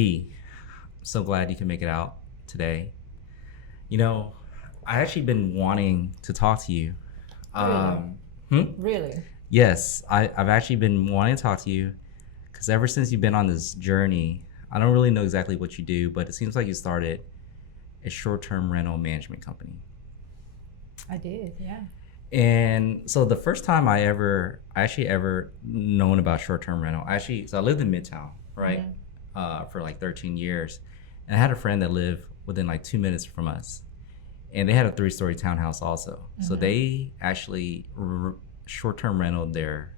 V, so glad you can make it out today. You know, I actually been wanting to talk to you. Really? Um, hmm? Really? Yes, I've actually been wanting to talk to you because ever since you've been on this journey, I don't really know exactly what you do, but it seems like you started a short-term rental management company. I did, yeah. And so the first time I actually ever known about short-term rental, so I lived in Midtown, right, Mm-hmm. for like 13 years, and I had a friend that lived within like 2 minutes from us, and they had a three-story townhouse also. So Mm-hmm. they actually short-term rented their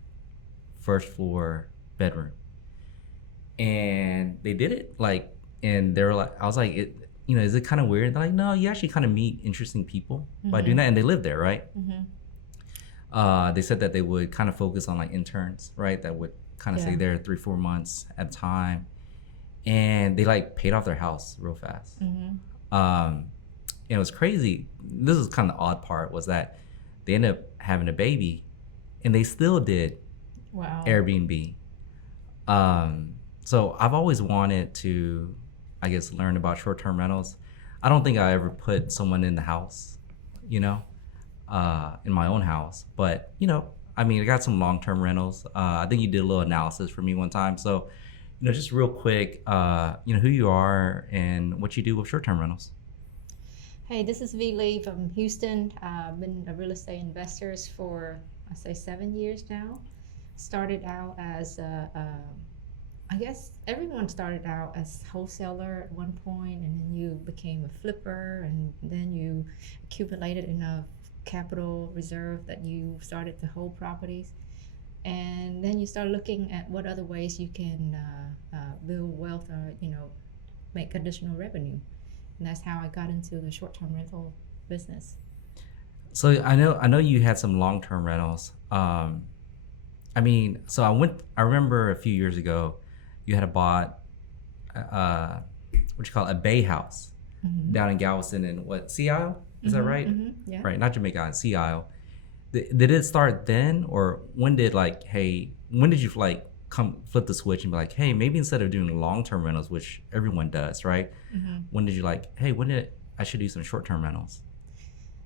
first floor bedroom, and they did it like, and they were like, I was like, is it kind of weird? They're like, no, you actually kind of meet interesting people by doing Mm-hmm. that, and they live there, right? Mm-hmm. They said that they would kind of focus on like interns, right? That would kind of stay Yeah. there 3-4 months at a time, and they like paid off their house real fast. Mm-hmm. And it was crazy. This is kind of the odd part was that they ended up having a baby, and they still did Wow. Airbnb. So I've always wanted to, I guess, learn about short-term rentals. I don't think I ever put someone in the house, you know, in my own house. But I mean, I got some long-term rentals. I think you did a little analysis for me one time. So, just real quick, who you are and what you do with short-term rentals. Hey, this is Vee Lee from Houston. I've been a real estate investor for, I say, 7 years now. Started out as I guess everyone started out as wholesaler at one point, and then you became a flipper, and then you accumulated enough capital reserve that you started to hold properties, and then you start looking at what other ways you can build wealth or make additional revenue, and that's how I got into the short-term rental business. So I know you had some long-term rentals. I mean, so I remember a few years ago, you had bought, what you call it, a bay house Mm-hmm. down in Galveston and what, Sea Isle? Is that Mm-hmm. right? Mm-hmm. Yeah. Right, not Jamaica Island, Sea Isle. Did it start then, or when did when did you like come flip the switch and be like, hey, maybe instead of doing long-term rentals, which everyone does, right? Mm-hmm. When did you like, hey, when did I should do some short-term rentals?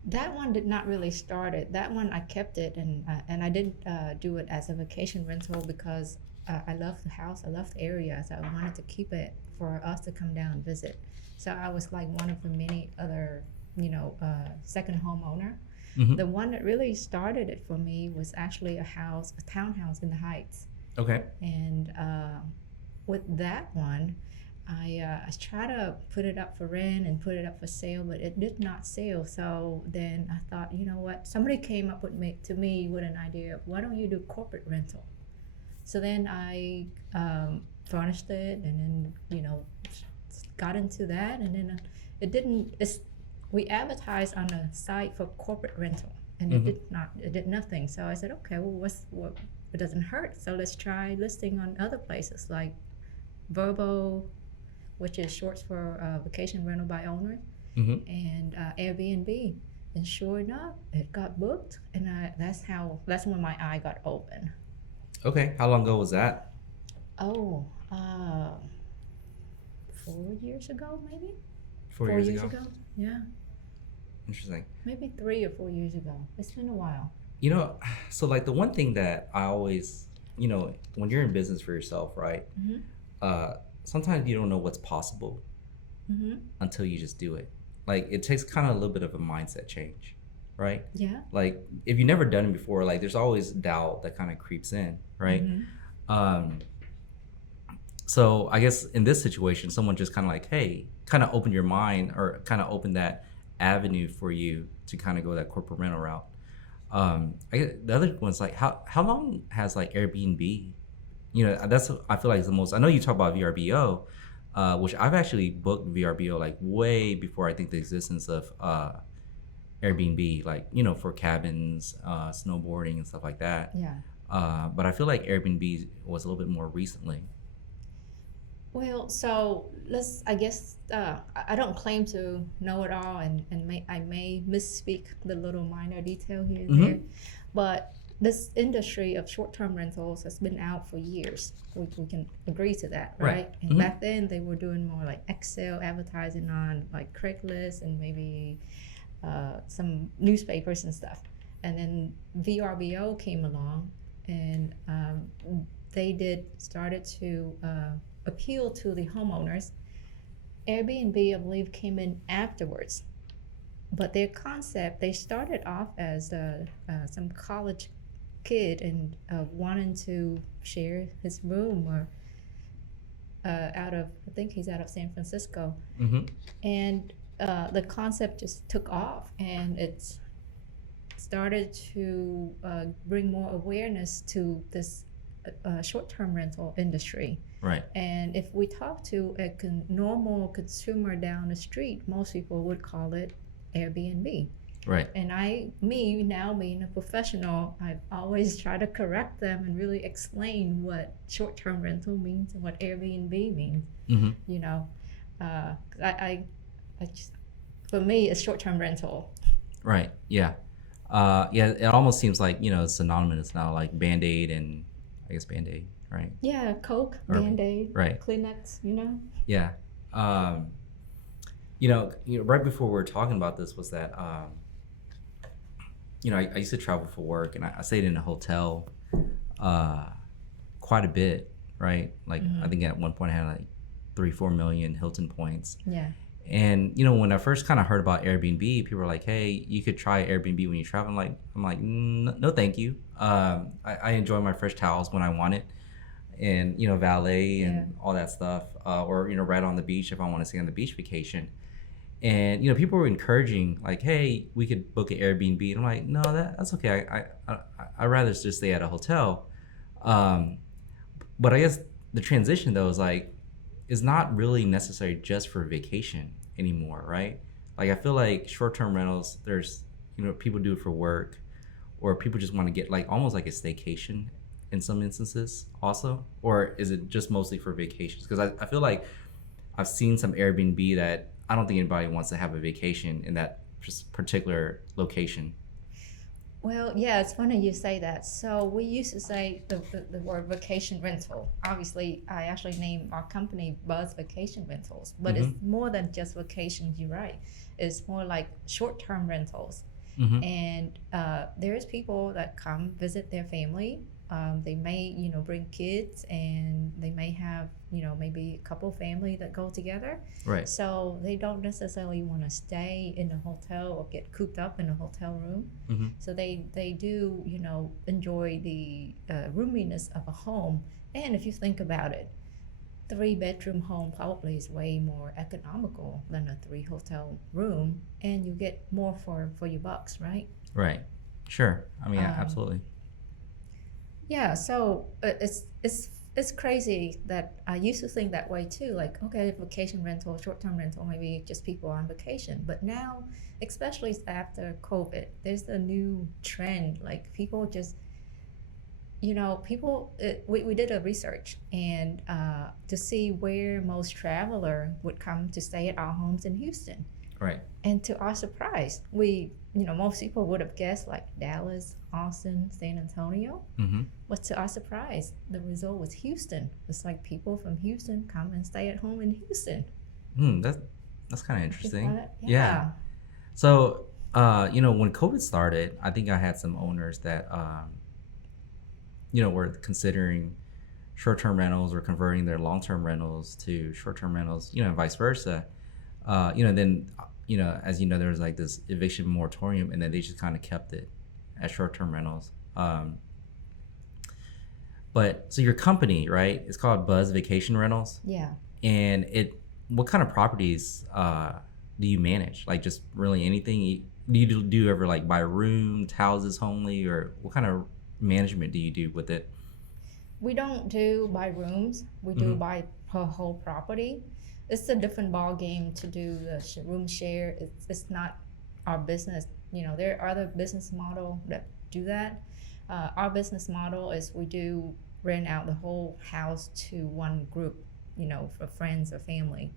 That one did not really start it. That one I kept it, and I didn't do it as a vacation rental because I love the house, I love the area, so I wanted to keep it for us to come down and visit. So I was like one of the many other, second homeowner. Mm-hmm. The one that really started it for me was actually a townhouse in the Heights, Okay. and with that one, I tried to put it up for rent and put it up for sale, but it did not sell. So then I thought, you know what? Somebody came up with to me with an idea of why don't you do corporate rental? So then I furnished it, and then got into that, and then it didn't. We advertised on a site for corporate rental, and Mm-hmm. it did nothing. So I said, okay, well, what? It doesn't hurt. So let's try listing on other places like Verbo, which is short for vacation rental by owner, Mm-hmm. and Airbnb. And sure enough, it got booked, and that's when my eye got open. Okay. How long ago was that? Oh, 4 years ago, maybe. 4 years 4 years ago. ago, yeah, Interesting. maybe 3 or 4 years ago. It's been a while. You know, so like the one thing that I always, when you're in business for yourself, right? Mm-hmm. Sometimes you don't know what's possible Mm-hmm. until you just do it. Like it takes kind of a little bit of a mindset change, right? Yeah. Like if you've never done it before, like there's always doubt that kind of creeps in, right? Mm-hmm. Um, so I guess in this situation, someone just kind of like, hey, kind of opened your mind or kind of opened that avenue for you to kind of go that corporate rental route. The other one's like, how long has like Airbnb? That's I feel like is the most. I know you talk about VRBO, which I've actually booked VRBO like way before I think the existence of Airbnb, like for cabins, snowboarding and stuff like that. Yeah. But I feel like Airbnb was a little bit more recently. Well, so I guess, I don't claim to know it all, and I may misspeak the little minor detail here and Mm-hmm. there, but this industry of short-term rentals has been out for years. We can agree to that, Right. right? And Mhm. back then they were doing more like Excel advertising on like Craigslist and maybe some newspapers and stuff. And then VRBO came along, and they started to appeal to the homeowners. Airbnb, I believe, came in afterwards, but their concept, they started off as some college kid and wanting to share his room, or I think he's out of San Francisco, Mhm. and the concept just took off, and it's started to bring more awareness to this short-term rental industry. Right. And if we talk to a normal consumer down the street, most people would call it Airbnb. Right. And me now being a professional, I always try to correct them and really explain what short-term rental means and what Airbnb means. Mhm. You know, 'cause I just, for me, it's short-term rental. Right. Yeah. Yeah. It almost seems like it's synonymous now, like Band Aid and I guess Band Aid, right? Yeah, Coke, Or Band-Aid, right. Kleenex, you know. Yeah. Um, right before we were talking about this was that I used to travel for work, and I stayed in a hotel uh, quite a bit, right? Like I think at one point I had like 3-4 million Hilton points. Yeah. And when I first kind of heard about Airbnb, people were like, "Hey, you could try Airbnb when you travel." I'm like, no, thank you. I enjoy my fresh towels when I want it, and valet and all that stuff, or right on the beach if I want to stay on the beach vacation. And people were encouraging like, "Hey, we could book an Airbnb." And I'm like, "No, that's okay. I'd rather just stay at a hotel." Um, but I guess the transition though is not really necessary just for vacation anymore, right? Like I feel like short-term rentals, there's people do it for work, or people just want to get like almost like a staycation in some instances also, or is it just mostly for vacations? Because I feel like I've seen some Airbnb that I don't think anybody wants to have a vacation in that particular location. Well, yeah, it's funny you say that. So we used to say the word vacation rental. Obviously, I actually named our company Buzz Vacation Rentals, but it's more than just vacations, you're right. It's more like short-term rentals. Mm-hmm. And there's people that come visit their family. They may, bring kids, and they may have, maybe a couple family that go together. Right. So they don't necessarily want to stay in a hotel or get cooped up in a hotel room. Mm-hmm. So they do, enjoy the roominess of a home. And if you think about it, 3-bedroom home probably is way more economical than a 3 hotel room, and you get more for your bucks, right? Right. Sure. I mean, absolutely. Yeah, so it's crazy that I used to think that way too. Like, okay, vacation rental, short-term rental, maybe just people on vacation. But now, especially after COVID, there's a new trend. Like people just, we did a research, and to see where most traveler would come to stay at our homes in Houston. Right. And to our surprise, most people would have guessed like Dallas, Austin, San Antonio. Mm-hmm. But to our surprise, the result was Houston. It's like people from Houston come and stay at home in Houston. That's kind of interesting. Yeah. So, when COVID started, I think I had some owners that, were considering short-term rentals or converting their long-term rentals to short-term rentals, and vice versa. Then, as you know, there was like this eviction moratorium, and then they just kind of kept it as short-term rentals. But so your company, right? It's called Buzz Vacation Rentals. Yeah. And what kind of properties do you manage? Like just really anything? Do you ever like buy rooms, houses only, or what kind of management do you do with it? We don't do by rooms. We do by per whole property. It's a different ball game to do the room share. It's not our business. There are other business model that do that. Our business model is we do rent out the whole house to one group, for friends or family.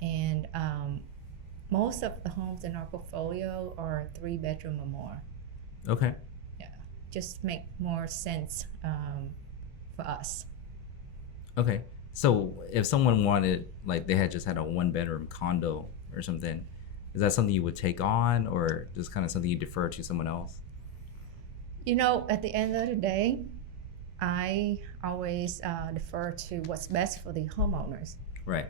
And most of the homes in our portfolio are 3-bedroom or more. Okay. Yeah. just make more sense for us. Okay. So if someone wanted, like, they had just had a one bedroom condo or something, is that something you would take on, or just kind of something you defer to someone else? At the end of the day, I always defer to what's best for the homeowners. Right.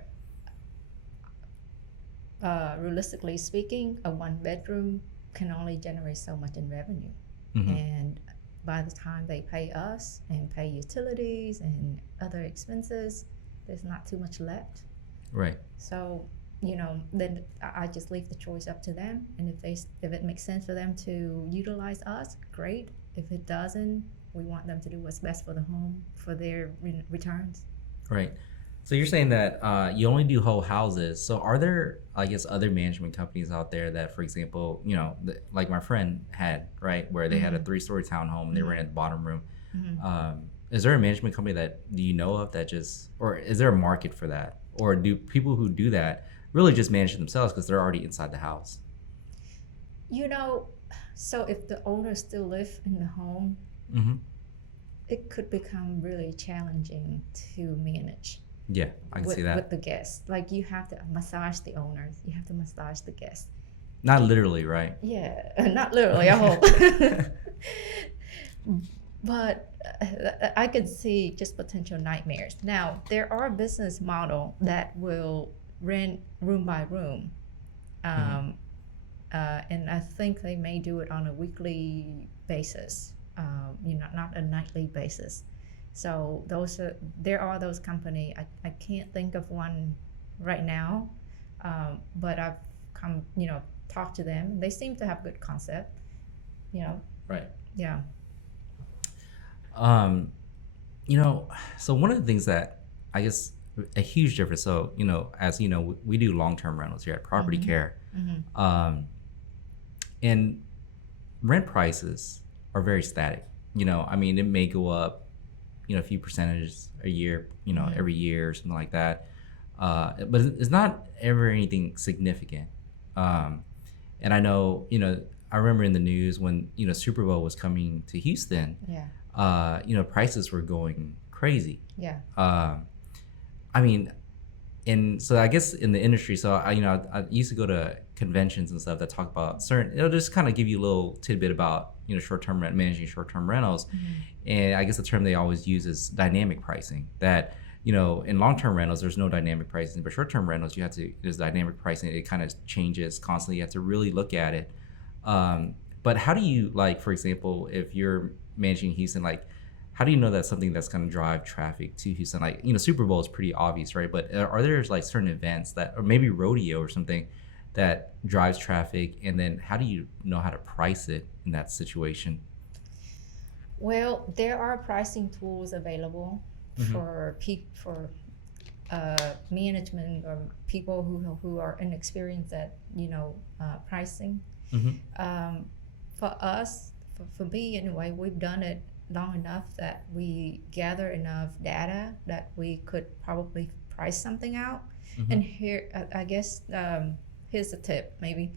Realistically speaking, a one bedroom can only generate so much in revenue. Mm-hmm. And by the time they pay us and pay utilities and other expenses, there's not too much left. Right. So, then I just leave the choice up to them. And if it makes sense for them to utilize us, great. If it doesn't, we want them to do what's best for the home for their returns. Right. So you're saying that you only do whole houses. So are there, I guess, other management companies out there that, for example, like my friend had, right, where they had a 3-story townhome and they rented the bottom room. Is there a management company that do you know of that just, or is there a market for that? Or do people who do that really just manage it themselves because they're already inside the house? So if the owners still live in the home, Mm-hmm. it could become really challenging to manage. Yeah, I can see that. With the guests. Like you have to massage the owners, you have to massage the guests. Not literally, right? Yeah, not literally, I hope. But I could see just potential nightmares. Now, there are business model that will rent room by room. And I think they may do it on a weekly basis, not a nightly basis. So there are those company. I can't think of one right now, but I've talked to them. They seem to have good concept. Right. Yeah. So one of the things that I guess a huge difference. So as you know, we do long-term rentals here at Property Care, and rent prices are very static. I mean, it may go up a few percentages a year, every year or something like that. But it's not ever anything significant. And I know, I remember in the news when, Super Bowl was coming to Houston, prices were going crazy. Yeah. I mean, and so I guess in the industry, so I used to go to conventions and stuff that talk about it'll just kind of give you a little tidbit about, managing short-term rentals. And I guess the term they always use is dynamic pricing, that, in long-term rentals, there's no dynamic pricing, but short-term rentals, there's dynamic pricing. It kind of changes constantly. You have to really look at it. But how do you, like, for example, if you're managing Houston, like, how do you know that's something that's going to drive traffic to Houston? Like, Super Bowl is pretty obvious, right? But are there like certain events that, or maybe rodeo or something that drives traffic? And then how do you know how to price it in that situation? Well, there are pricing tools available for management or people who are inexperienced at pricing. For us, for me anyway, we've done it long enough that we gather enough data that we could probably price something out. And here, I guess, here's the tip, maybe.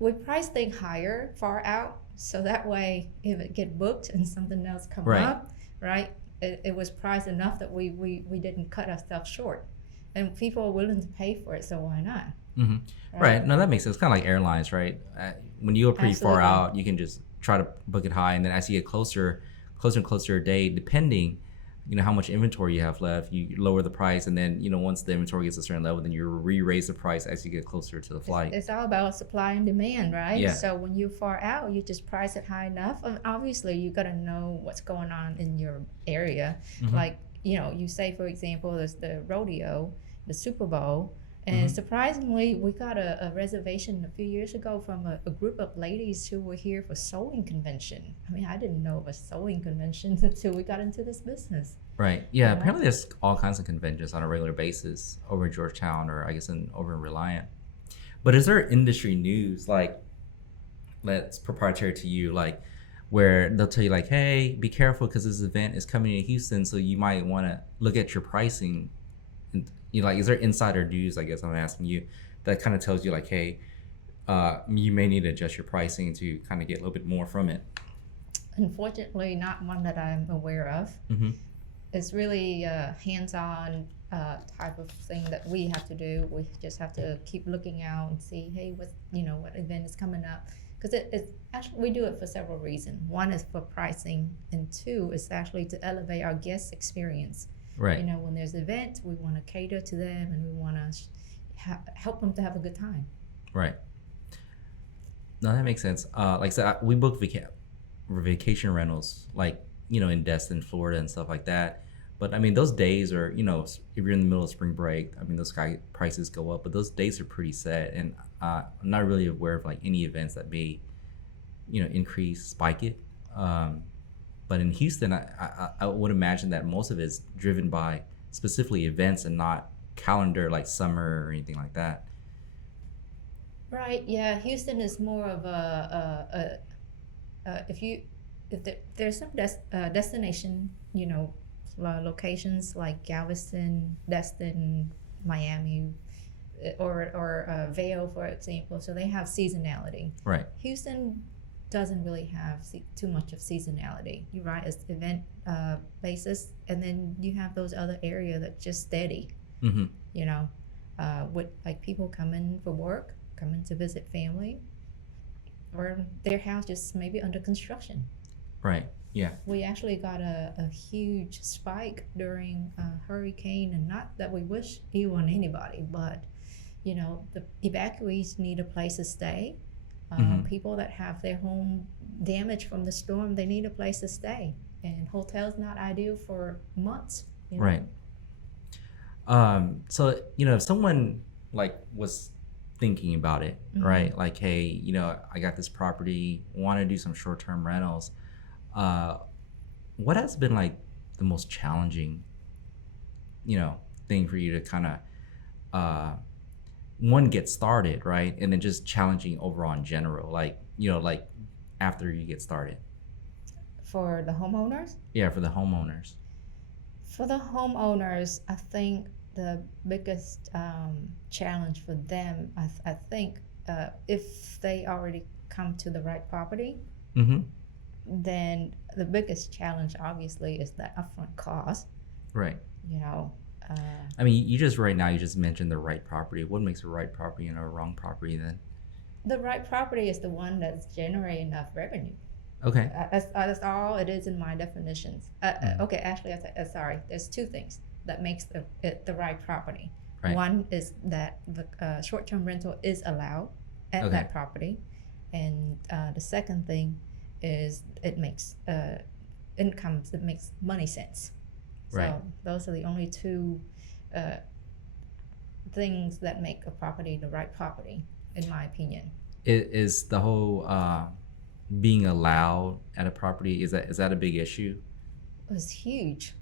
We price things higher far out, so that way if it get booked and something else come up, right, it was priced enough that we didn't cut ourselves short, and people are willing to pay for it, so why not? Right. No, that makes sense. It's kind of like airlines, right? When you go pretty far out, you can just try to book it high, and then as you get closer and closer a day, depending how much inventory you have left, you lower the price, and then once the inventory gets a certain level, then you re-raise the price as you get closer to the flight. It's all about supply and demand, right? Yeah. So when you're far out, you just price it high enough. Obviously, you got to know what's going on in your area. Like, you say, for example, there's the rodeo, the Super Bowl. And surprisingly, we got a reservation a few years ago from a group of ladies who were here for sewing convention. I mean, I didn't know of a sewing convention until we got into this business. Right. Yeah. Apparently, there's all kinds of conventions on a regular basis over in Georgetown, or I guess over in Reliant. But is there industry news, like, that's proprietary to you, like, where they'll tell you, like, hey, be careful because this event is coming to Houston, so you might want to look at your pricing? And, like, is there insider news, I guess I'm asking you, that kind of tells you, like, hey, you may need to adjust your pricing to kind of get a little bit more from it. Unfortunately, not one that I'm aware of. Mm-hmm. It's really a hands-on type of thing that we have to do. We just have to keep looking out and see, hey, what event is coming up. Because it's actually, we do it for several reasons. One is for pricing, and two is actually to elevate our guest experience. Right. When there's events, we want to cater to them, and we want to help them to have a good time. Right. No, that makes sense. Like I said, we book vacation rentals, like, in Destin, Florida, and stuff like that. But I mean, those days are, if you're in the middle of spring break, I mean, those prices go up, but those dates are pretty set. And I'm not really aware of like any events that may, increase, spike it. But in Houston, I would imagine that most of it's driven by specifically events and not calendar like summer or anything like that. Right. Yeah. Houston is more of there's some destination, locations like Galveston, Destin, Miami, or Vail, for example. So they have seasonality. Right. Houston doesn't really have too much of seasonality. You're right. It's event basis, and then you have those other areas that just steady. Mm-hmm. With like people coming for work, coming to visit family, or their house just maybe under construction. Right. Yeah. We actually got a huge spike during a hurricane, and not that we wish ill on anybody, but the evacuees need a place to stay. Mm-hmm. People that have their home damaged from the storm, they need a place to stay, and hotels not ideal for months. Right. So if someone like was thinking about it, Mhm. right? Like, hey, I got this property, want to do some short-term rentals. What has been like the most challenging, thing for you to kind of, one, get started, right? And then just challenging overall in general, like, like after you get started. For the homeowners? Yeah, for the homeowners. For the homeowners, I think the biggest challenge for them, I think, if they already come to the right property, Mm-hmm. then the biggest challenge obviously is the upfront cost. Right. Uh, I mean, you just mentioned the right property. What makes a right property and a wrong property then? the right property is the one that's generating enough revenue. Okay. That's all it is in my definitions. Mhm. Okay, actually, sorry. There's two things that makes the right property. Right. One is that the short-term rental is allowed at Okay. that property, and the second thing is it makes incomes. It makes money sense. So Right. those are the only two things that make a property the right property, in my opinion. Is the whole being allowed at a property, is that a big issue? It was huge.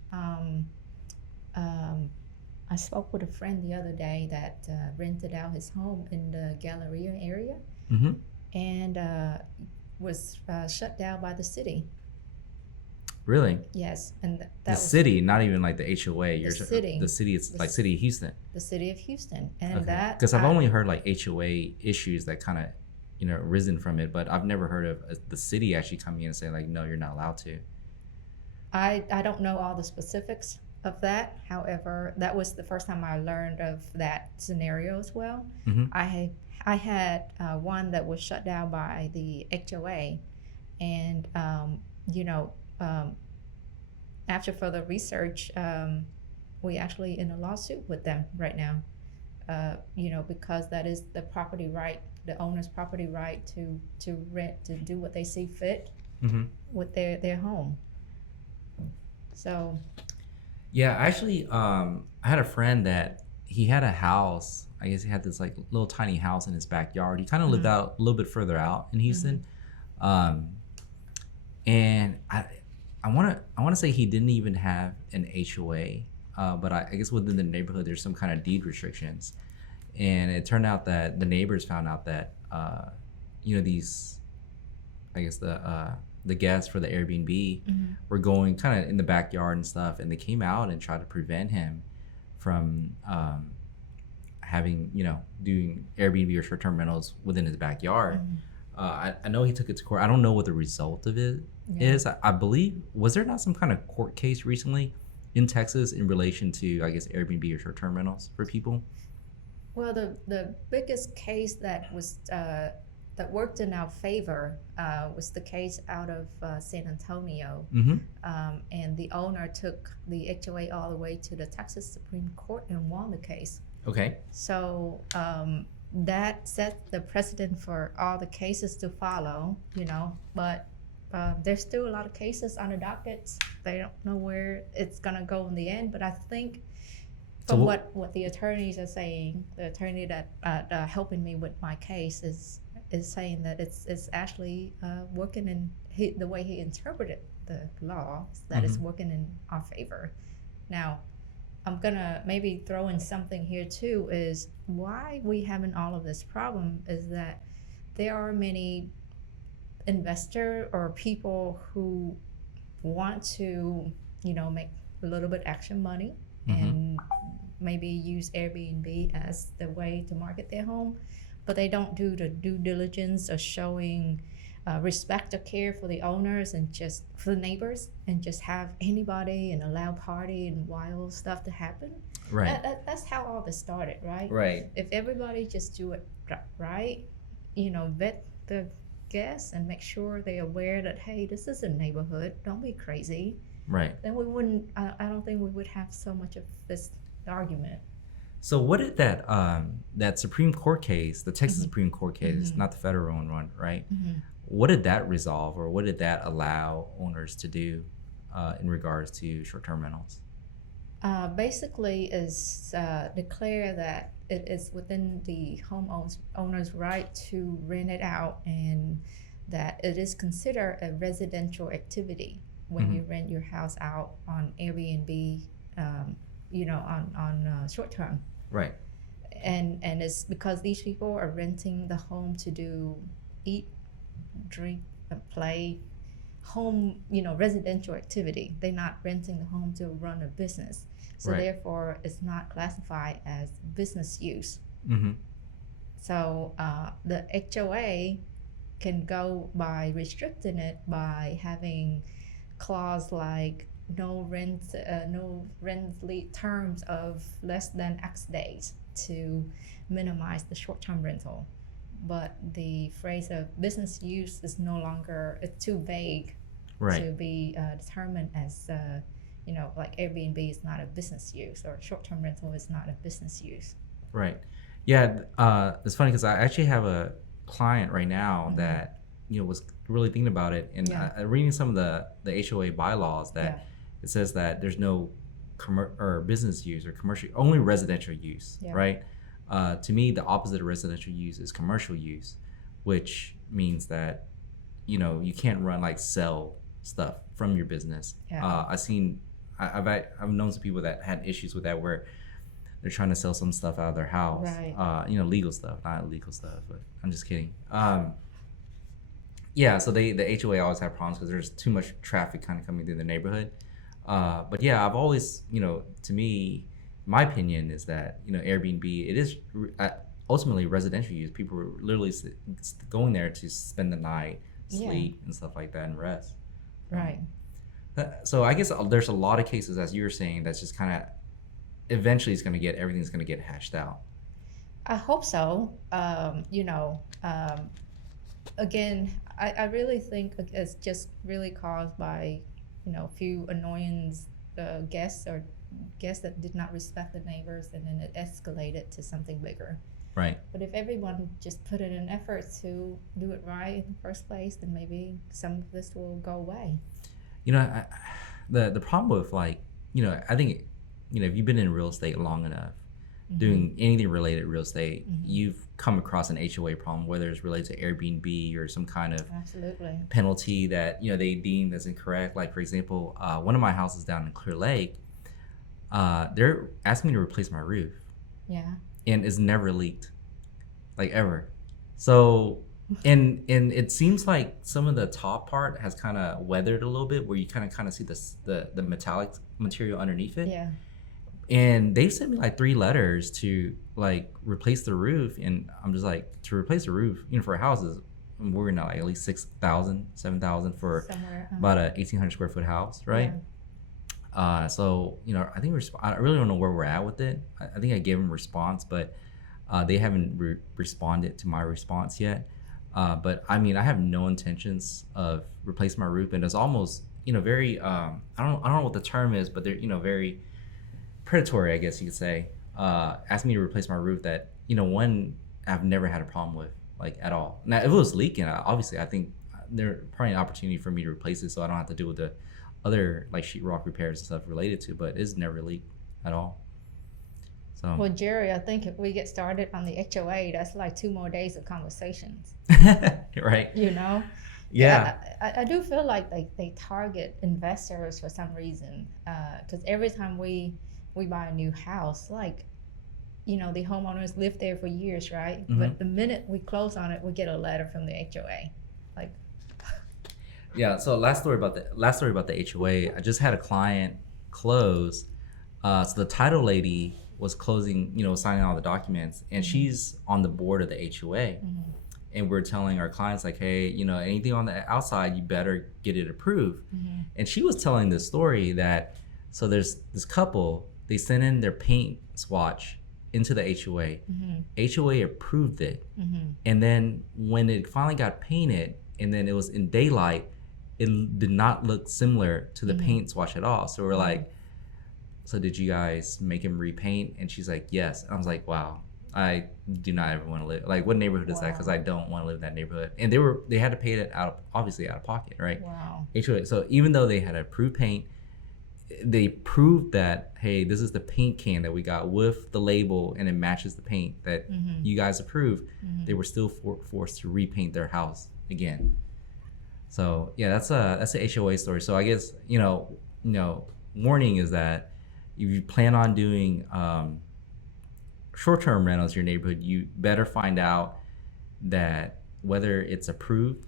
I spoke with a friend the other day that rented out his home in the Galleria area Mm-hmm. and was shut down by the city. Really? Yes, and The that was city, not even like the HOA. The city. The city. It's The like c- city of Houston. the city of Houston, and Okay. that Because I've only heard like HOA issues that kind of risen from it, but I've never heard of the city actually coming in and saying like, no, you're not allowed to. I don't know all the specifics of that. However, that was the first time I learned of that scenario as well. Mm-hmm. I had one that was shut down by the HOA, and after further research, we actually in a lawsuit with them right now. Because that is the property right, the owner's property right to rent, to do what they see fit Mm-hmm. with their home. So Yeah, actually, I had a friend that he had a house. I guess he had this like little tiny house in his backyard. He kind of lived Mhm. out a little bit further out in Houston, and I want to say he didn't even have an HOA, but I guess within the neighborhood there's some kind of deed restrictions, and it turned out that the neighbors found out that these, I guess the guests for the Airbnb were going kind of in the backyard and stuff, and they came out and tried to prevent him from having, doing Airbnb or short-term rentals within his backyard. I know he took it to court. I don't know what the result of it is. I believe, was there not some kind of court case recently in Texas in relation to, I guess, Airbnb or short-term rentals for people? Well, the biggest case that was that worked in our favor was the case out of San Antonio, and the owner took the HOA all the way to the Texas Supreme Court and won the case. Okay. So that set the precedent for all the cases to follow, but there's still a lot of cases on the dockets. They don't know where it's gonna go in the end, but I think from what the attorneys are saying, the attorney that helping me with my case is saying that it's actually working in the way he interpreted the law, that it's working in our favor. Now, I'm gonna maybe throw in something here too, is why we having all of this problem is that there are many investor or people who want to, make a little bit extra money and maybe use Airbnb as the way to market their home, but they don't do the due diligence of showing respect or care for the owners and just for the neighbors, and just have anybody and allow party and wild stuff to happen. Right. That's how all this started, right? Right. If everybody just do it right, vet the guests and make sure they're aware that, hey, this is a neighborhood, don't be crazy. Right. Then we wouldn't. I don't think we would have so much of this argument. So what did that Supreme Court case, the Texas Supreme Court case, not the federal one, right? What did that resolve, or what did that allow owners to do in regards to short-term rentals? Basically, is declare that it is within the homeowner's right to rent it out, and that it is considered a residential activity when you rent your house out on Airbnb, on short term. Right. And it's because these people are renting the home to eat, drink, and play, home, residential activity. They're not renting the home to run a business. So therefore, it's not classified as business use. So the HOA can go by restricting it by having clause like no rent terms of less than X days to minimize the short-term rental. But the phrase of business use is no longer, it's too vague to be determined as, like Airbnb is not a business use, or short-term rental is not a business use. Right. Yeah. It's funny because I actually have a client right now that, was really thinking about it, and reading some of the HOA bylaws that it says that there's no business use or commercial, only residential use, right? To me, the opposite of residential use is commercial use, which means that, you can't sell stuff from your business. I've known some people that had issues with that, where they're trying to sell some stuff out of their house, legal stuff, not illegal stuff, but I'm just kidding. So the HOA always have problems because there's too much traffic kind of coming through the neighborhood. But I've always, to me, my opinion is that, Airbnb, it is ultimately residential use. People are literally going there to spend the night, sleep, and stuff like that, and rest. Right. So I guess there's a lot of cases, as you were saying, that's just kind of eventually everything's going to get hashed out. I hope so. Again, I really think it's just really caused by, a few annoyance guests that did not respect the neighbors, and then it escalated to something bigger. Right. But if everyone just put in an effort to do it right in the first place, then maybe some of this will go away. The problem with I think, if you've been in real estate long enough, doing anything related to real estate, you've come across an HOA problem, whether it's related to Airbnb or some kind of penalty that, they deem as incorrect. Like, for example, one of my houses down in Clear Lake, they're asking me to replace my roof. Yeah. And it's never leaked, like, ever. So, and it seems like some of the top part has kind of weathered a little bit, where you kind of see the metallic material underneath it. Yeah. And they sent me like 3 letters to like replace the roof, and I'm just like, to replace the roof, for a house is, we're gonna like at least 6,000, 7,000 for Somewhere. about a 1,800 square foot house, right? Yeah. So I think I really don't know where we're at with it. I think I gave them a response, but they haven't responded to my response yet. But I mean, I have no intentions of replacing my roof, and it's almost very I don't know what the term is, but they're very predatory, I guess you could say. Asked me to replace my roof that one I've never had a problem with, like, at all. Now, if it was leaking, obviously I think there's probably an opportunity for me to replace it, so I don't have to deal with the other like sheetrock repairs and stuff related to. But it's never leaked at all. So Well, Jerry, I think if we get started on the HOA, that's like 2 more days of conversations. right, You know? yeah, I do feel like they target investors for some reason. Because every time we buy a new house, like, the homeowners live there for years, right? hmm But the minute we close on it, we get a letter from the HOA. Like, yeah. So last story about the HOA. I just had a client close. So the title lady was closing, signing all the documents, and she's on the board of the HOA. And we're telling our clients like, hey, anything on the outside, you better get it approved. And she was telling this story that, so there's this couple, they sent in their paint swatch into the HOA. HOA approved it. And then when it finally got painted and then it was in daylight, it did not look similar to the paint swatch at all. So we're like, so did you guys make him repaint? And she's like, yes. And I was like, wow, I do not ever want to live. Like, what neighborhood is that? Because I don't want to live in that neighborhood. And they had to pay it obviously out of pocket, right? wow. HOA. So even though they had approved paint, they proved that, hey, this is the paint can that we got with the label, and it matches the paint that you guys approved. They were still forced to repaint their house again. So yeah, that's a HOA story. So I guess warning is that if you plan on doing short-term rentals in your neighborhood, you better find out that whether it's approved.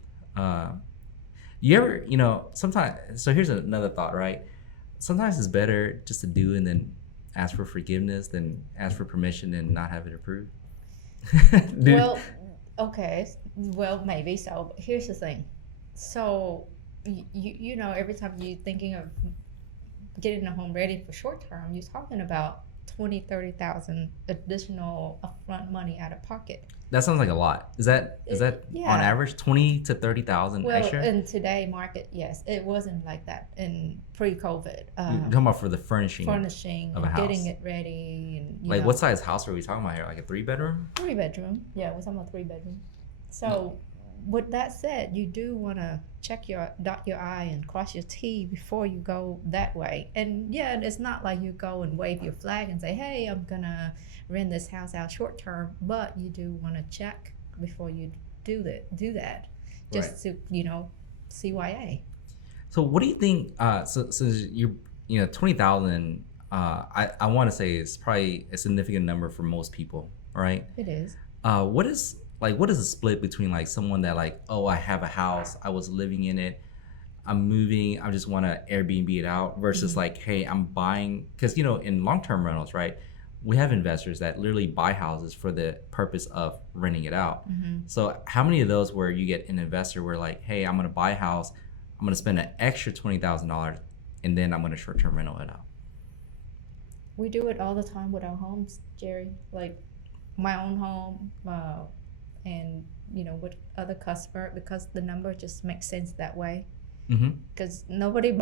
You ever, sometimes. So here's another thought, right? Sometimes it's better just to do and then ask for forgiveness than ask for permission and not have it approved. Dude. Well, okay. Well, maybe so. But here's the thing. So, every time you're thinking of getting a home ready for short term, you're talking about 20, 30,000 additional upfront money out of pocket. That sounds like a lot. Is that Yeah. on average 20 to 30,000 Well, extra? in today's market, yes, it wasn't like that in pre-COVID. You're talking about for the furnishing Furnishing of a and house. getting it ready, and Like, what size house are we talking about here? Like a 3-bedroom? 3 bedroom. Yeah, we're talking about 3 bedroom. So, with that said, you do want to dot your I and cross your T before you go that way. And yeah, it's not like you go and wave your flag and say, hey, I'm gonna rent this house out short term, but you do want to check before you do that, just to CYA. So what do you think? So you're 20,000. I want to say is probably a significant number for most people, right? It is. What is the split between like someone that like, oh, I have a house, I was living in it, I'm moving, I just want to Airbnb it out, versus like, hey, I'm buying, because in long-term rentals, right, we have investors that literally buy houses for the purpose of renting it out. So how many of those where you get an investor where like, hey, I'm gonna buy a house, I'm gonna spend an extra $20,000, and then I'm gonna short-term rental it out? We do it all the time with our homes, Jerry. Like my own home, and with other customer, because the number just makes sense that way. Because nobody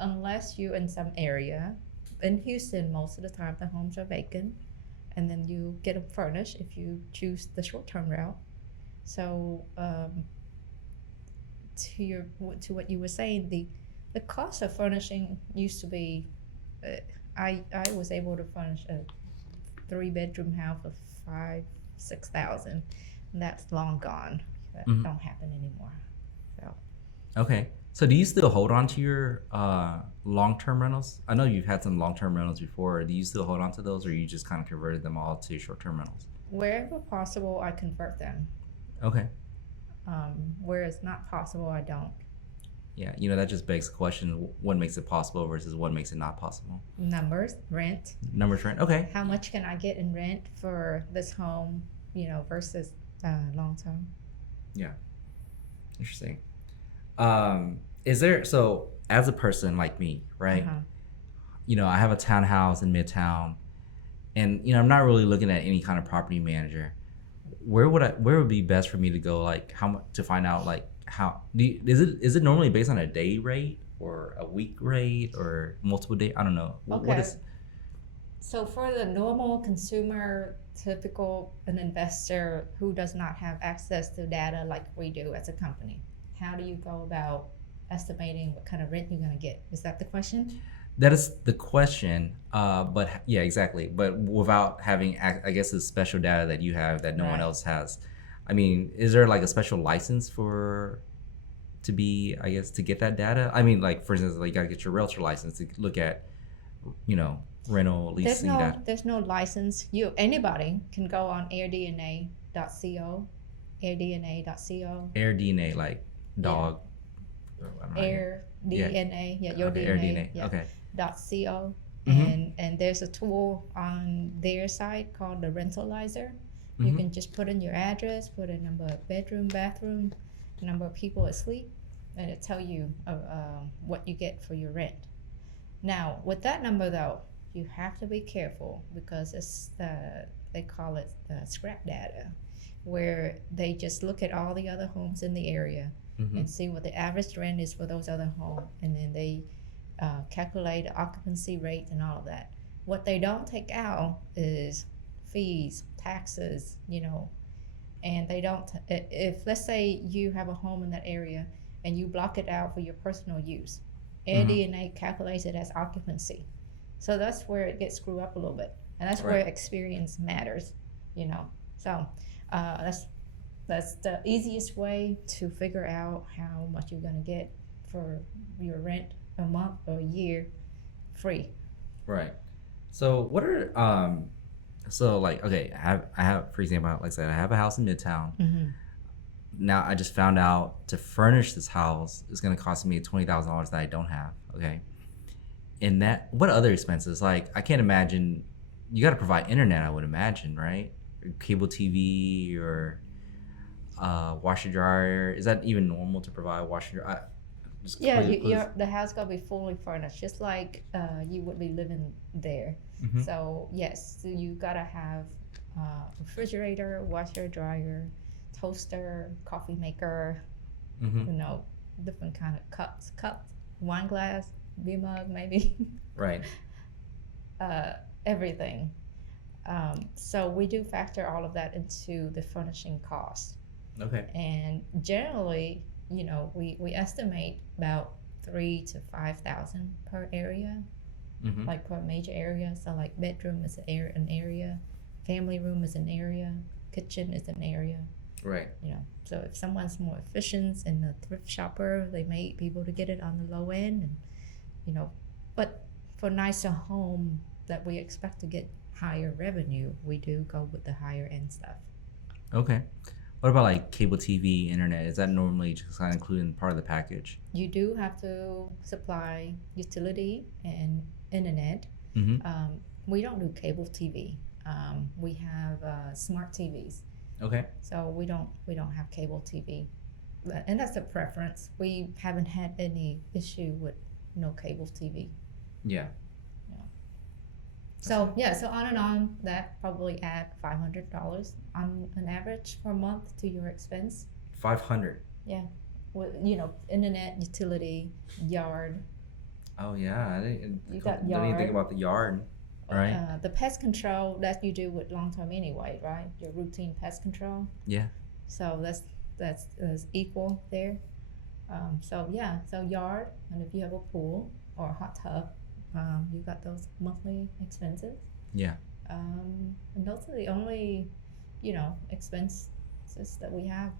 unless you're in some area. In Houston, most of the time the homes are vacant, and then you get them furnished if you choose the short-term route. So to what you were saying, the cost of furnishing used to be, I was able to furnish a 3-bedroom house for 5,000-6,000. That's long gone. That don't happen anymore. So. Okay. So do you still hold on to your long-term rentals? I know you've had some long-term rentals before. Do you still hold on to those, or you just kind of converted them all to short-term rentals? Wherever possible, I convert them. Okay. Where it's not possible, I don't. Yeah, you know, that just begs the question: what makes it possible versus what makes it not possible? Numbers, rent. Numbers, rent. Okay. How much can I get in rent for this home, versus long term? Yeah, interesting. Is there so as a person like me, right? Uh-huh. You know, I have a townhouse in Midtown, and you know, I'm not really looking at any kind of property manager. Where would be best for me to go? Like, how much to find out? Like, is it normally based on a day rate or a week rate or multiple day? I don't know. What Okay. is? So for the normal consumer, typical an investor who does not have access to data like we do as a company, how do you go about estimating what kind of rent you're going to get? Is that the question? That is the question. But yeah, exactly. But without having, I guess, the special data that you have that no one Right. else has. I mean, is there like a special license for to be, I guess, to get that data? I mean, like for instance, like you gotta get your realtor license to look at, you know, rental There's leasing no data. there's no license. Anybody can go on airdna.co, airdna.co, Air DNA, like yeah, dog. I don't know. air Yeah. DNA, yeah, your Okay. Air DNA, DNA. yeah, Okay. .co, Mhm. and there's a tool on their site called the Rentalizer. You Mhm. can just put in your address, put a number of bedroom, bathroom, number of people asleep, and it tell you what you get for your rent. Now, with that number though, you have to be careful because they call it the scrap data, where they just look at all the other homes in the area Mhm. and see what the average rent is for those other homes, and then they calculate the occupancy rate and all of that. What they don't take out is fees, taxes, and they don't. If let's say you have a home in that area and you block it out for your personal use, Mhm. AirDNA calculates it as occupancy. So that's where it gets screwed up a little bit, and that's where Right. experience matters. You know, so that's the easiest way to figure out how much you're gonna get for your rent a month or a year free. Right. So what are so like okay, I have for example, like I said, I have a house in Midtown. Mm-hmm. Now I just found out to furnish this house is gonna cost me $20,000 that I don't have. Okay. And that what other expenses? Like I can't imagine you gotta provide internet, I would imagine, right? Cable TV or washer dryer. Is that even normal to provide washer dryer? Just Yeah, completely clueless. the house gonna be fully furnished, just like you would be living there. Mm-hmm. So yes, so you gotta have refrigerator, washer, dryer, toaster, coffee maker, Mm-hmm. you know, different kind of cups, wine glass, beer mug, maybe, Right. uh, everything. So we do factor all of that into the furnishing cost. Okay. And generally, we estimate about 3 to 5 thousand per area, Mm-hmm. like per major area. So like bedroom is an area, family room is an area, kitchen is an area. Right. So if someone's more efficient and a thrift shopper, they may be able to get it on the low end, and but for nicer home that we expect to get higher revenue, we do go with the higher end stuff. Okay. What about like cable TV, internet? Is that normally just kind of included in part of the package? You do have to supply utility and internet. Mm-hmm. We don't do cable TV. We have smart TVs, Okay. so we don't have cable TV, and that's a preference. We haven't had any issue with no cable TV. Yeah. So yeah, so on and on, that probably add $500 on an average per month to your expense. 500. Yeah, with internet, utility, yard. Oh yeah. You got Didn't even think yard. about the yard. Right. The pest control that you do with long term anyway, right? Your routine pest control. Yeah. So that's equal there. So yeah, so yard, and if you have a pool or a hot tub, you got those monthly expenses. Yeah. And those are the only, expenses that we have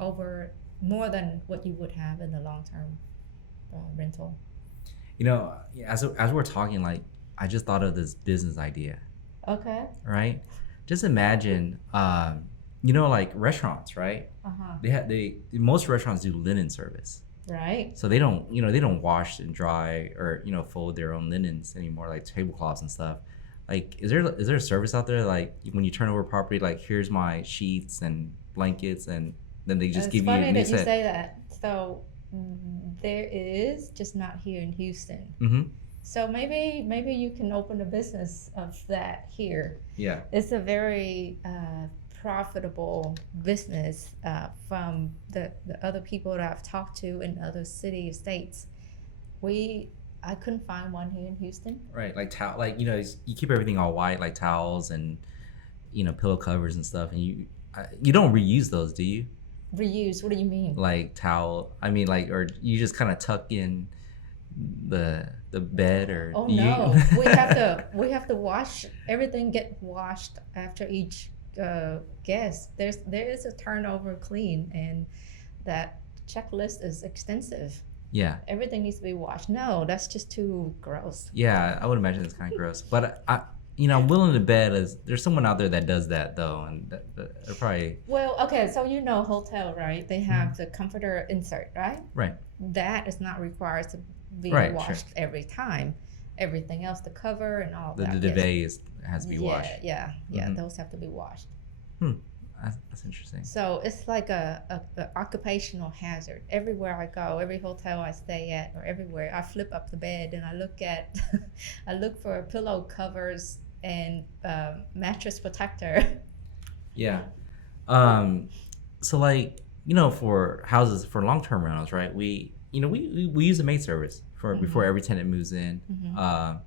over more than what you would have in the long term rental. You know, as we're talking, like I just thought of this business idea. Okay. Right. Just imagine, like restaurants, right? Uh huh. They most restaurants do linen service. Right. So they don't, they don't wash and dry or fold their own linens anymore, like tablecloths and stuff. Like, is there a service out there like when you turn over property, like here's my sheets and blankets, and then they just It's give you a funny new that you set? say that. So there is, just not here in Houston. Mm-hmm. So maybe you can open a business of that here. Yeah. It's a very profitable business from the other people that I've talked to in other city states. We I couldn't find one here in Houston. Right. Like like you keep everything all white, like towels and pillow covers and stuff, and you don't reuse those, do you? Reuse? What do you mean? Like towel, I mean, like, or you just kind of tuck in the bed, or Oh do you? no, we have to wash everything. Get washed after each guest. There is a turnover clean, and that checklist is extensive. Yeah. Everything needs to be washed. No, that's just too gross. Yeah, I would imagine it's kind of gross, but I'm willing to bet as there's someone out there that does that though, and they're probably Well, okay, so hotel, right? They have the comforter insert, right? right. That is not required to be Right, sure. washed every time. Everything else, the cover and all The that. duvet has to be yeah, washed. yeah, Mhm. those have to be washed. That's interesting. So it's like a occupational hazard. Everywhere I go, every hotel I stay at, or everywhere, I flip up the bed and I look at, I look for pillow covers and mattress protector. Yeah. So like for houses for long-term rentals, right? We use a maid service for before every tenant moves in. But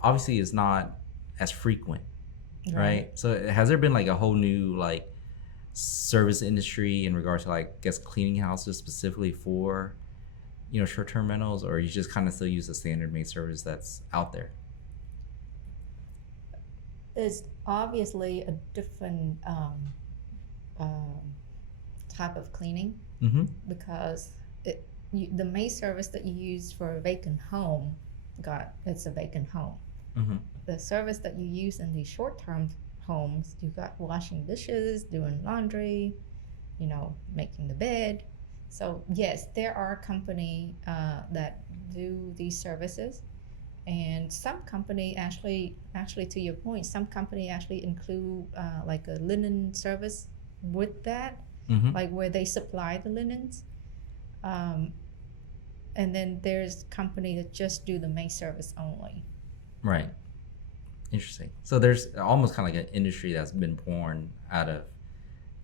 obviously it's not as frequent, right? So has there been like a whole new like service industry in regards to like guest cleaning houses specifically for short-term rentals, or you just kind of still use the standard maid service that's out there? It's obviously a different um, type of cleaning, Mm-hmm. because the maid service that you use for a vacant home, it's a vacant home. Mm-hmm. The service that you use in these short-term homes, you got washing dishes, doing laundry, making the bed. So yes, there are company that do these services, and some company actually to your point, some company actually include like a linen service with that, Mm-hmm. like where they supply the linens. And then there's company that just do the maid service only. Right. Interesting. So there's almost kind of like an industry that's been born out of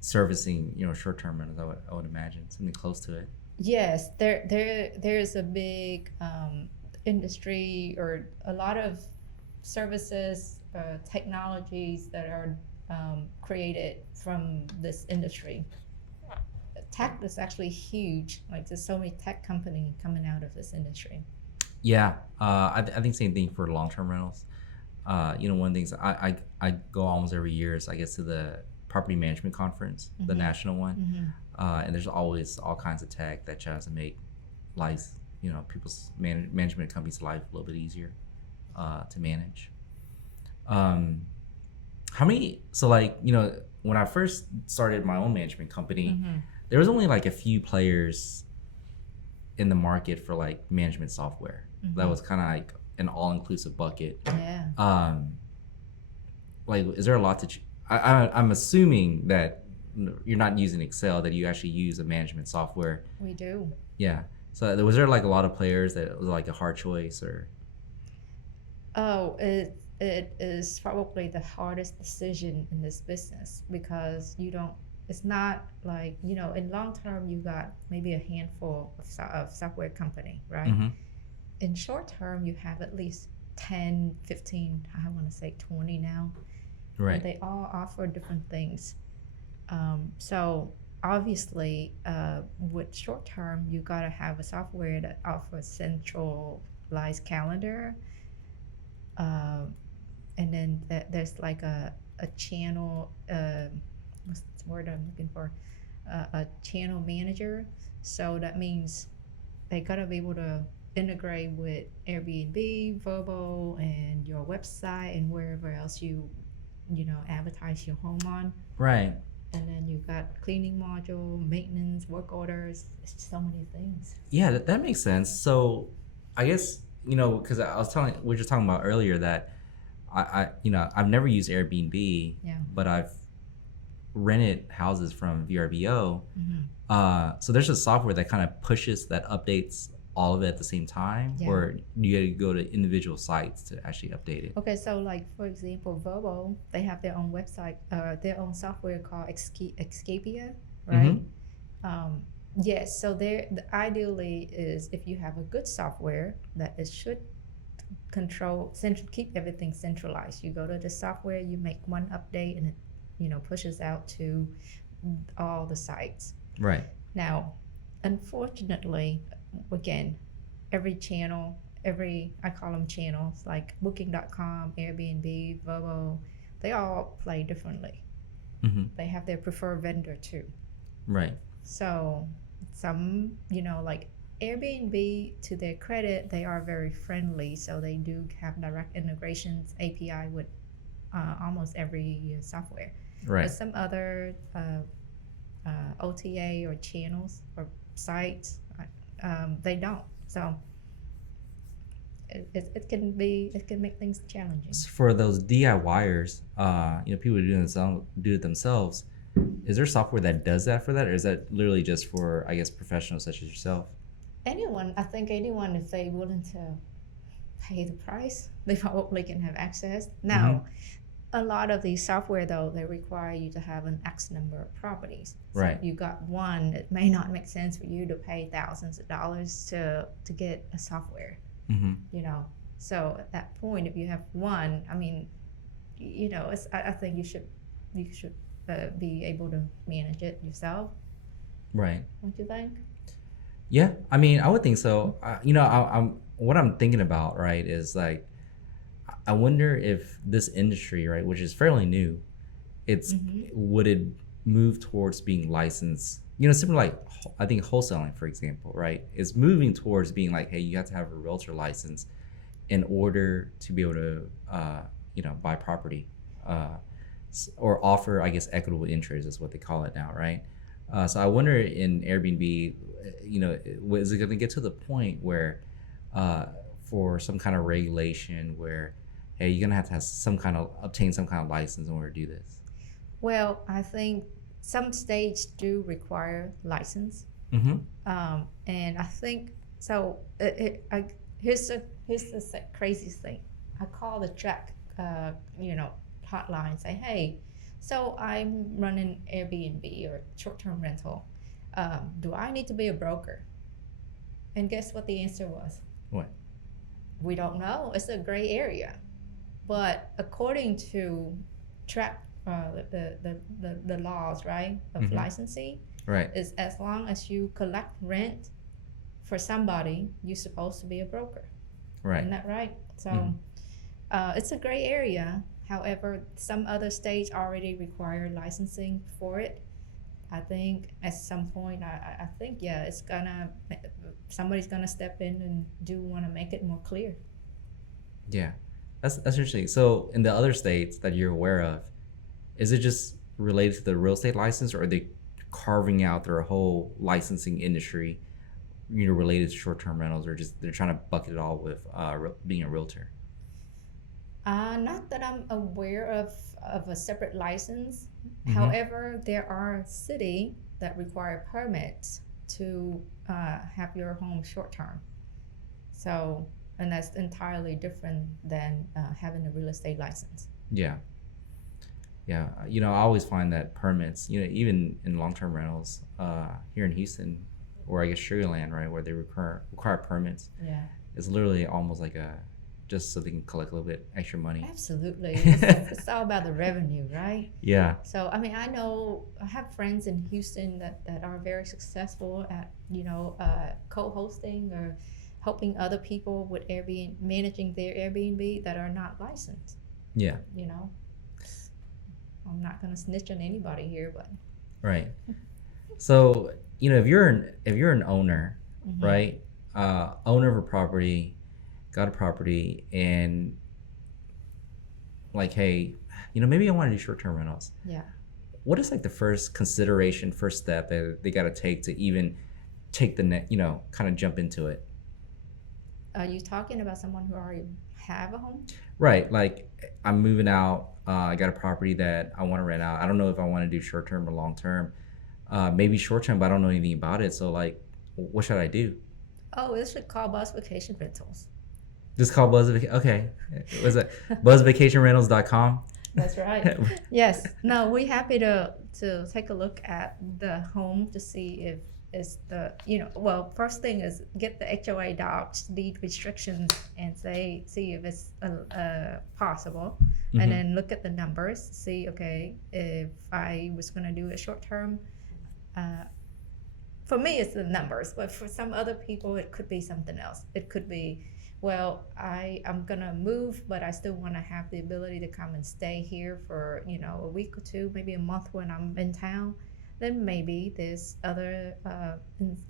servicing, short-term rentals. I would imagine something close to it. Yes, there's a big industry, or a lot of services, technologies that are created from this industry. Tech is actually huge. Like, there's so many tech company coming out of this industry. Yeah. I think same thing for long-term rentals. One of the things I go almost every year is I guess to the property management conference, the national one, and there's always all kinds of tech that tries to make lives, people's management companies' life a little bit easier to manage. How many? So like when I first started my own management company, there was only like a few players in the market for like management software. That was kind of like an all-inclusive bucket. Yeah. Like, is there a lot to I'm assuming that you're not using Excel, that you actually use a management software. We do. Yeah. So was there like a lot of players that it was like a hard choice, or? Oh, it is probably the hardest decision in this business, because it's not like, in long term you got maybe a handful of software company, right? In short term you have at least 10, 15, I want to say 20 now. Right. And they all offer different things. So obviously with short term you got to have a software that offers centralized calendar, and then there's like a channel, what's the word I'm looking for, a channel manager. So that means they gotta be able to integrate with Airbnb, Vrbo, and your website, and wherever else you advertise your home on. Right. And then you got cleaning module, maintenance, work orders. It's so many things. Yeah, that makes sense. So, I guess because I was telling we were just talking about earlier that I've never used Airbnb, Yeah. but I've rented houses from VRBO. Mm-hmm. So there's a software that kind of pushes that updates all of it at the same time, Yeah. or you got to go to individual sites to actually update it. Okay, so like for example, Volvo, they have their own website, their own software called Escapia, right? Yes, so ideally is if you have a good software that it should keep everything centralized. You go to the software, you make one update, and it pushes out to all the sites. Right. Now, unfortunately, again, every channel, I call them channels, like Booking.com, Airbnb, Vovo, they all play differently. Mm-hmm. They have their preferred vendor too. Right. So some, like Airbnb, to their credit, they are very friendly. So they do have direct integrations, API with almost every software. Right. But some other OTA or channels or sites, they don't. So it can make things challenging. For those DIYers, people who do it themselves. Is there software that does that for that, or is that literally just for, I guess, professionals such as yourself? I think anyone, if they're willing to pay the price, they probably can have access. Now, a lot of these software, though, they require you to have an X number of properties. So right. If you got one, it may not make sense for you to pay thousands of dollars to get a software. Mm-hmm. So at that point, if you have one, I mean, I think you should be able to manage it yourself. Right. Don't you think? Yeah, I mean, I would think so. I'm what I'm thinking about, right, is like, I wonder if this industry, right, which is fairly new, would it move towards being licensed? Similar like I think wholesaling, for example, right, is moving towards being like, hey, you have to have a realtor license in order to be able to, buy property, or offer, I guess, equitable interest is what they call it now, right? So I wonder in Airbnb, is it going to get to the point where, for some kind of regulation where, hey, you're gonna have to obtain some kind of license in order to do this? Well, I think some states do require license, Mm-hmm. and I think so. Here's the craziest thing. I call the track, hotline. Say, hey, so I'm running Airbnb or short-term rental. Do I need to be a broker? And guess what the answer was? What? We don't know. It's a gray area. But according to the laws, right, of licensing, right, is as long as you collect rent for somebody, you're supposed to be a broker. Right. Isn't that right? So it's a gray area. However, some other states already require licensing for it. I think at some point, I think, yeah, somebody's gonna step in and want to make it more clear. Yeah. That's interesting. So in the other states that you're aware of, is it just related to the real estate license, or are they carving out their whole licensing industry, related to short-term rentals, or just they're trying to bucket it all with being a realtor? Not that I'm aware of a separate license. Mm-hmm. However, there are cities that require permits to have your home short-term. So. And that's entirely different than having a real estate license. Yeah. Yeah. I always find that permits, even in long-term rentals here in Houston, or I guess Sugarland, right, where they require permits. Yeah. It's literally almost like just so they can collect a little bit extra money. Absolutely. It's all about the revenue, right? Yeah. So, I mean, I have friends in Houston that are very successful at, co-hosting or helping other people with Airbnb, managing their Airbnb that are not licensed. Yeah. I'm not gonna snitch on anybody here, but. Right. So if you're an owner, right, owner of a property, got a property, and like, hey, maybe I want to do short-term rentals. Yeah. what is like the first consideration, first step that they got to take to even take the net, kind of jump into it? Are you talking about someone who already have a home? Right. Like I'm moving out. I got a property that I want to rent out. I don't know if I want to do short term or long term. Maybe short term, but I don't know anything about it. So like, what should I do? Oh, this should call Bus Vacation Rentals. Just call Buzz. Okay. Was it buzzvacationrentals.com? That's right. Yes. No, we're happy to take a look at the home to see if it's the well, first thing is get the HOA docs, deed restrictions, and see if it's possible, and then look at the numbers. See, okay, if I was going to do a short term. For me, it's the numbers, but for some other people, it could be something else. It could be, well, I'm gonna move, but I still want to have the ability to come and stay here for a week or two, maybe a month when I'm in town. Then maybe there's other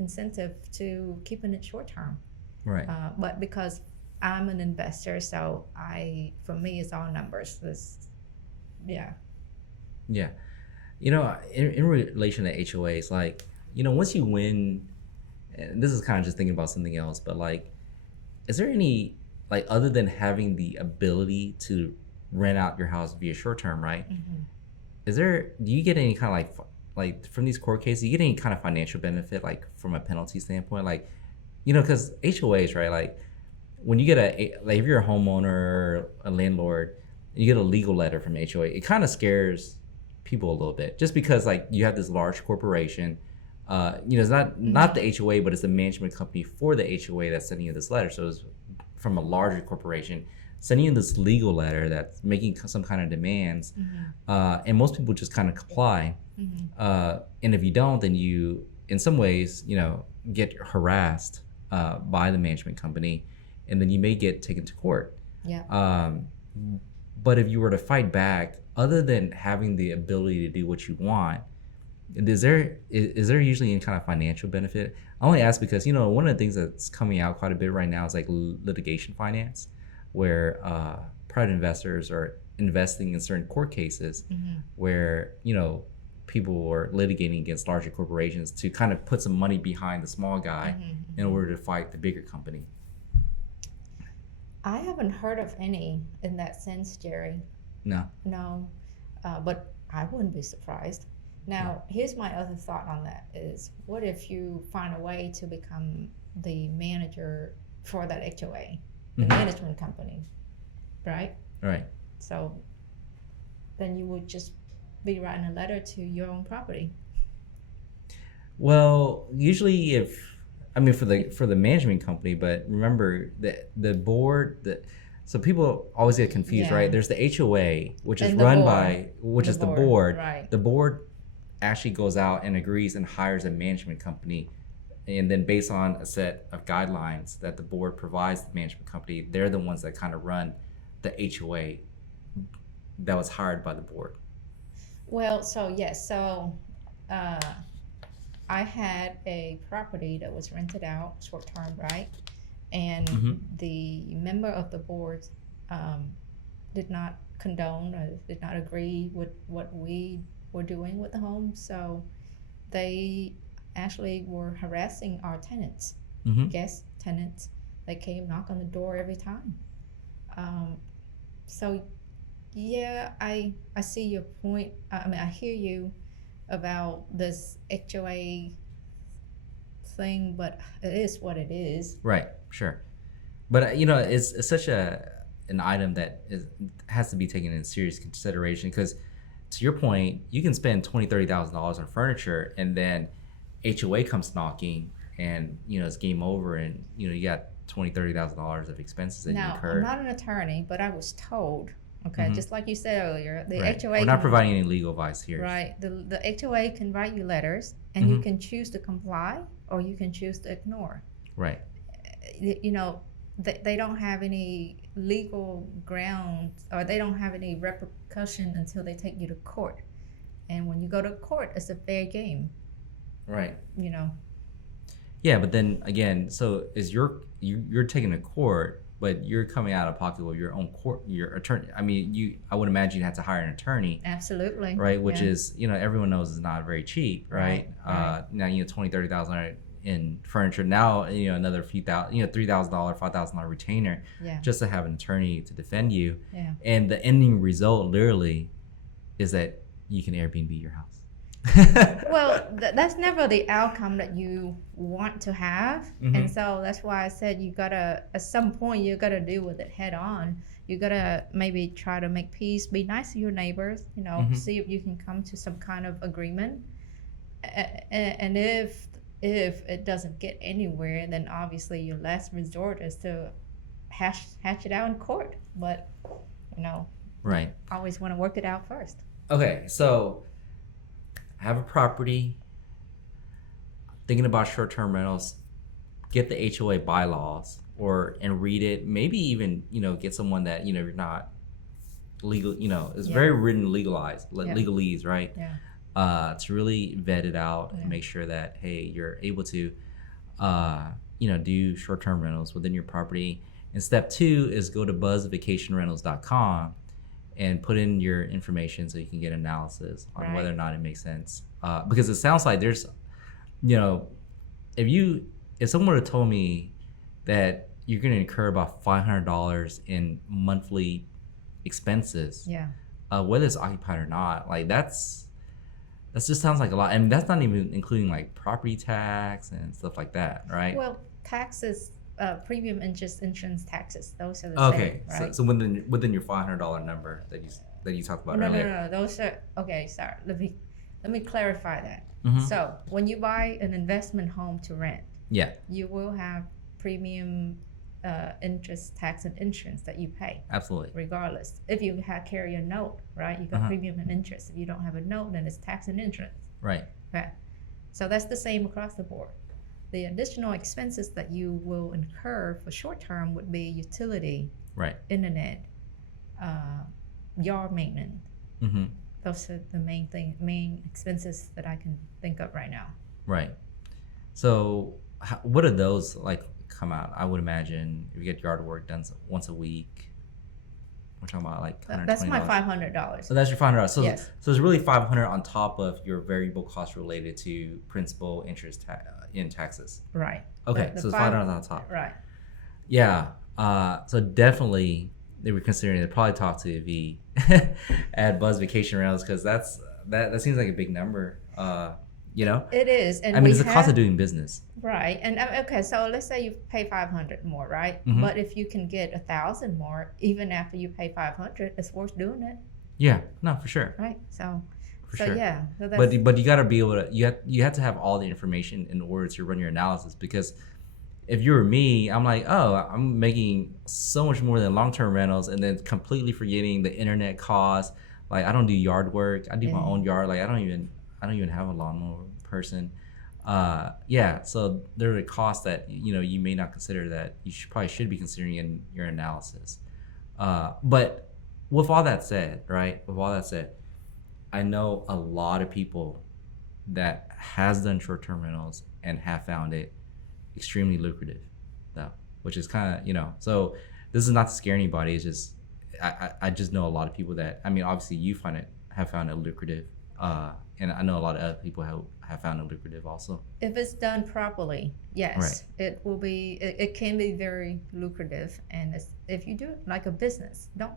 incentive to keeping it short term. Right. But because I'm an investor, so for me, it's all numbers. Yeah. Yeah. In relation to HOAs, like, once you win, and this is kind of just thinking about something else, but like, is there any, like, other than having the ability to rent out your house via short term, right? Do you get any kind of like from these court cases, you get any kind of financial benefit, like from a penalty standpoint? Like, because HOAs, right? Like, when you get like, if you're a homeowner or a landlord, you get a legal letter from HOA, it kind of scares people a little bit, just because like you have this large corporation. It's not the HOA, but it's the management company for the HOA that's sending you this letter. So it's from a larger corporation sending you this legal letter that's making some kind of demands, and most people just kind of comply. And if you don't, then you, in some ways, get harassed by the management company, and then you may get taken to court. Yeah. But if you were to fight back, other than having the ability to do what you want, is there usually any kind of financial benefit? I only ask because one of the things that's coming out quite a bit right now is like litigation finance, where private investors are investing in certain court cases where people are litigating against larger corporations to kind of put some money behind the small guy in order to fight the bigger company. I haven't heard of any in that sense, Jerry. No. No, but I wouldn't be surprised. Now, here's my other thought on that is, what if you find a way to become the manager for that HOA, the management company, right? Right. So then you would just be writing a letter to your own property. Well, usually for the management company, but remember that the board, so people always get confused, right? There's the HOA, which is run by, which is the board. Right. The board actually goes out and agrees and hires a management company, and then based on a set of guidelines that the board provides the management company, they're the ones that kind of run the HOA that was hired by the board. Well, so yes, so I had a property that was rented out short term, right? And the member of the board did not condone or did not agree with what we were doing with the home. So they actually were harassing our tenants, guest tenants. They came knock on the door every time. So yeah, I see your point. I hear you about this HOA thing, but it is what it is. Right, sure. But it's such an item that has to be taken in serious consideration, because to your point, you can spend $20,000-$30,000 on furniture, and then HOA comes knocking, and it's game over, and you got $20,000-$30,000 of expenses that you incurred. Now, I'm not an attorney, but I was told, okay, just like you said earlier, the right. HOA. We're not providing any legal advice here. Right. The HOA can write you letters, and you can choose to comply or you can choose to ignore. Right. They don't have any legal ground, or they don't have any repercussion until they take you to court. And when you go to court, it's a fair game. Right. You know. Yeah, but then again, so is you're taking to court, but you're coming out of pocket with your own your attorney. I mean, I would imagine you had to hire an attorney, Absolutely. right? Which Yeah. is, everyone knows is not very cheap, right? Right. Now, 20,000, 30,000 in furniture. Now, another few thousand, $3,000, $5,000 retainer, Yeah. just to have an attorney to defend you. Yeah. And the ending result, literally, is that you can Airbnb your house. Well, that's never the outcome that you want to have. Mhm. And so that's why I said you gotta, at some point, you gotta deal with it head on. You gotta maybe try to make peace, be nice to your neighbors, Mhm. see if you can come to some kind of agreement. And if it doesn't get anywhere, then obviously your last resort is to hatch it out in court. But Right. always want to work it out first. Okay, so have a property, thinking about short-term rentals, get the HOA bylaws and read it. Maybe even, get someone that, you're not legal, is Yeah. very written legalized, Yeah. legalese, right? Yeah. To really vet it out Yeah. and make sure that, hey, you're able to, do short-term rentals within your property. And step 2 is go to buzzvacationrentals.com and put in your information so you can get analysis on Right. whether or not it makes sense. Because it sounds like there's, if someone would have told me that you're going to incur about $500 in monthly expenses, Yeah. Whether it's occupied or not, like that just sounds like a lot, and that's not even including like property tax and stuff like that, right? Well, taxes, premium interest, insurance taxes, those are the Okay, same, right? so within your $500 number that you talked about No, earlier. no. Those are okay. Sorry, let me clarify that. Mhm. So when you buy an investment home to rent, Yeah, you will have premium, interest, tax, and insurance that you pay, absolutely. regardless. If you carry a note, right, you got Uh-huh. premium and interest. If you don't have a note, then it's tax and insurance. Right. Okay, so that's the same across the board. The additional expenses that you will incur for short term would be utility, Right. internet, yard maintenance. Mm-hmm. Those are the main expenses that I can think of right now. Right. So, what do those like come out? I would imagine if you get yard work done once a week, we're talking about like That's my $120. $500. So that's your $500. So Yes. so it's really $500 on top of your variable costs related to principal, interest, in taxes. Right. Okay, The so it's five- $500 on top. Right. Yeah. So definitely they were considering it. Probably talk to V at Buzz Vacation Rentals because that seems like a big number. It is, and I mean, we it's a cost have- of doing business. Right, and okay, so let's say you pay 500 more, right? Mhm. But if you can get 1,000 more, even after you pay 500, it's worth doing it, Yeah. No, for sure. right? So, For so sure. yeah, so that's, But you got to be able to you have to have all the information in order to run your analysis because if you were me, I'm like, oh, I'm making so much more than long-term rentals and then completely forgetting the internet costs. Like I don't do yard work. I do my Yeah. own yard. Like I don't even have a lawnmower person. So there are costs that you may not consider that you probably should be considering in your analysis. But with all that said, right? With all that said, I know a lot of people that has done short-term rentals and have found it extremely lucrative, though, which is kind of So this is not to scare anybody. It's just I just know a lot of people that obviously you have found it lucrative, and I know a lot of other people have found it lucrative also. if it's done properly, yes, it will be. It can be very lucrative, and if you do it like a business, don't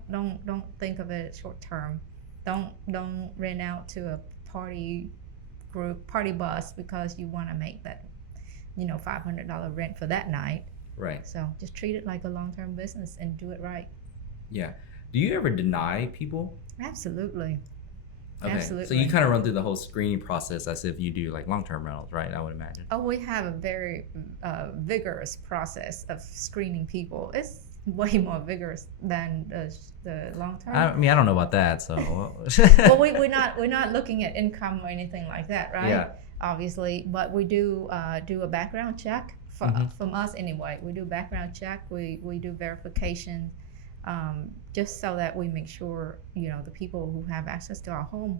think of it short term. Don't rent out to a party bus because you want to make that $500 rent for that night. Right. So just treat it like a long-term business and do it right. Yeah. Do you ever deny people? Absolutely. Okay. So Absolutely. you kind of run through the whole screening process as if you do like long-term rentals, right? I would imagine. Oh, we have a very vigorous process of screening people. It's way more vigorous than the long-term. I don't know about that. So. Well, we're not looking at income or anything like that, right? Yeah. Obviously, but we do a background check from us anyway. We do background check. We do verification, just so that we make sure the people who have access to our home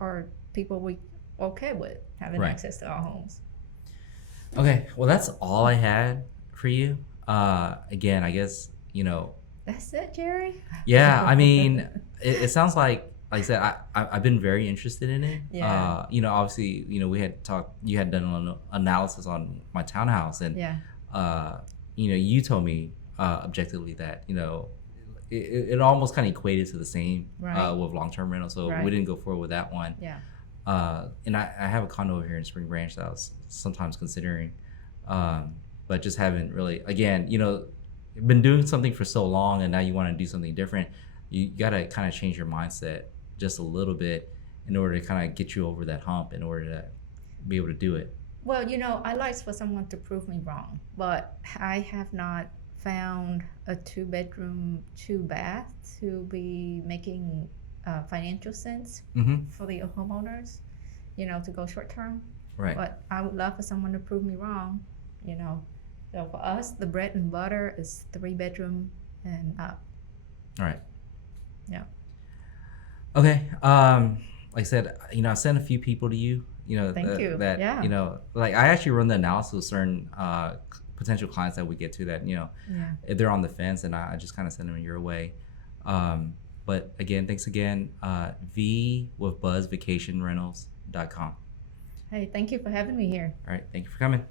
are people we okay with having Right. access to our homes. Okay, well that's all I had for you. Again, I guess you know, That's it, Jerry. yeah, I mean, it sounds like I said, I've been very interested in it. Yeah. Obviously, we had talked, you had done an analysis on my townhouse, and Yeah. uh, you told me objectively that it almost kind of equated to the same Right. with long-term rental, so we Right. didn't go forward with that one. Yeah. And I have a condo over here in Spring Branch that I was sometimes considering, um, but just haven't really. Again, been doing something for so long, and now you want to do something different. You got to kind of change your mindset just a little bit in order to kind of get you over that hump, in order to be able to do it. Well, I like for someone to prove me wrong, but I have not found a two-bedroom, two-bath to be making financial sense Mm-hmm. for the homeowners, to go short term. Right. But I would love for someone to prove me wrong, you know. So for us, the bread and butter is three-bedroom and up. All right. Yeah. Okay. Like I said, I sent a few people to you. Thank you. That Yeah. like I actually run the analysis with certain potential clients that we get to that Yeah. if they're on the fence, and I just kind of send them your way. But again, thanks again. V with BuzzVacationRentals.com. Hey, thank you for having me here. All right. Thank you for coming.